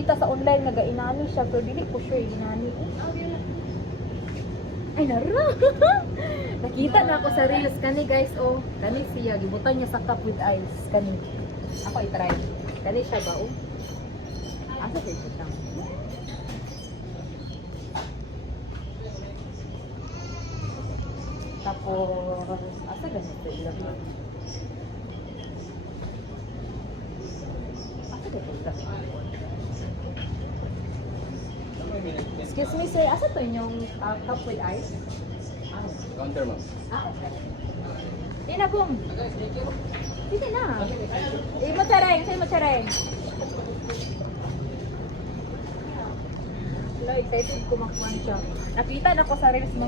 nakita sa online nga gainani siya pero dili ko sure inani. Ay nara. Nakita na ako sa reels kani guys oh. Kani siya gibutan niya sa cup with ice kani. Ako i-try. Kani siya ba oh? Asa sa ito? Tapos asa ganito ilagay? Asa ganito? Excuse me sir, asa to inyong cup with ice? Counter mo. Okay. Di na kung. Sige na. Mo-chareng, sa'yo mo-chareng. Wala, excited kumakuan siya. Nakita na ko sa reels mo.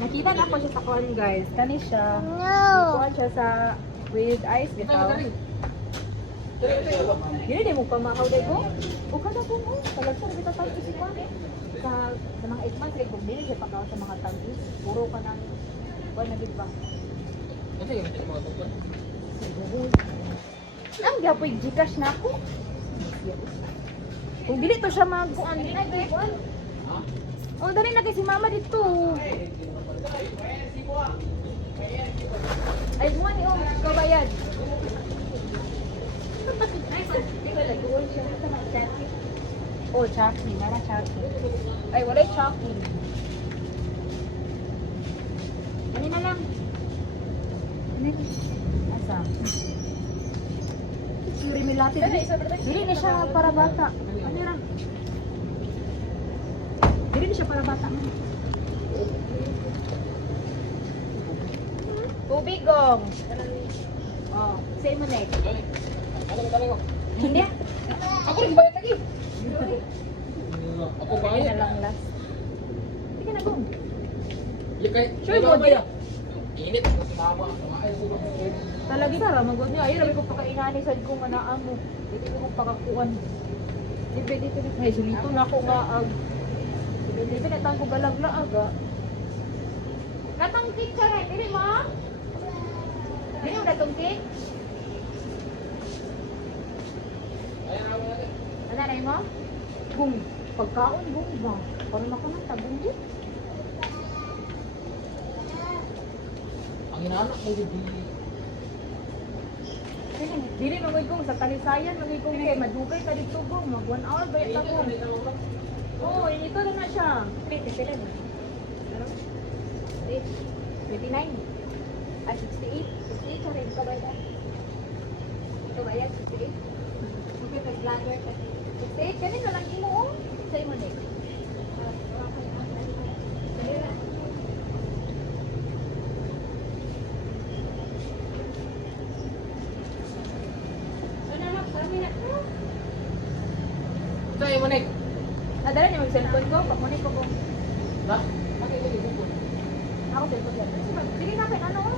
Nakita na ko siya sa kuan guys. Kani siya. Kuan siya sa with ice bitaw. Dili mo pa makaw day ko. O kada ko mo. Talagsa kita tayo si kuan. Sa mga 8 months kung dili siya pakaw sa mga tangis. Puro ka nang kuan na gid ba. Ano yung mga tukod? Ang gapoy Gcash na ako. Kung dili to siya magkuan, dili na kuan. Oh, dali na kay si mama dito. Ay, mo ni oh, kabayad. Oh, Chucky. Nara Chucky. Ay, wala Chucky. Ano na lang? Asa? Suri milati. Dili na siya para bata. Ano lang? Dili na siya para bata. Tubig gong. Oh, say mo na eh. Ano? Hindi. Ako rin bayad lagi. Ako Ayun bayad. na lang last. Sige na gong. Sure mo ba? Init ako si mama. Talaga tara, magod niya. Ayun, ko pakaingani sa kong manaan mo. Hindi ko pakakuan. Di pwede ko na. Ay, sulito na ako nga ag. Hindi ko natang ko galagla aga. Katong cake ka rin, dili mo? Dili mo natong cake? Ano na mo? Kung pagkaon, kung ba? Parang ako ng tagong din. Ang inaanak mo yung Dili mo kung sa talisayan, mo kung kay madugay ka dito kung mag 1 hour ba ito kung. Oo, inito na na siya. Pwede sila na. 29. Ay, 68. 68 ka rin. Kabayad. Kabayad, 68. Okay, pag-vlogger ka. 68, ganun na lang imo. Sa'yo mo na. Sa'yo mo, Nick. Nadala niya mag-cellphone ko. Pakunin ko kung. Ba? Bakit hindi ko? Ako cellphone yan. Sige na, ano?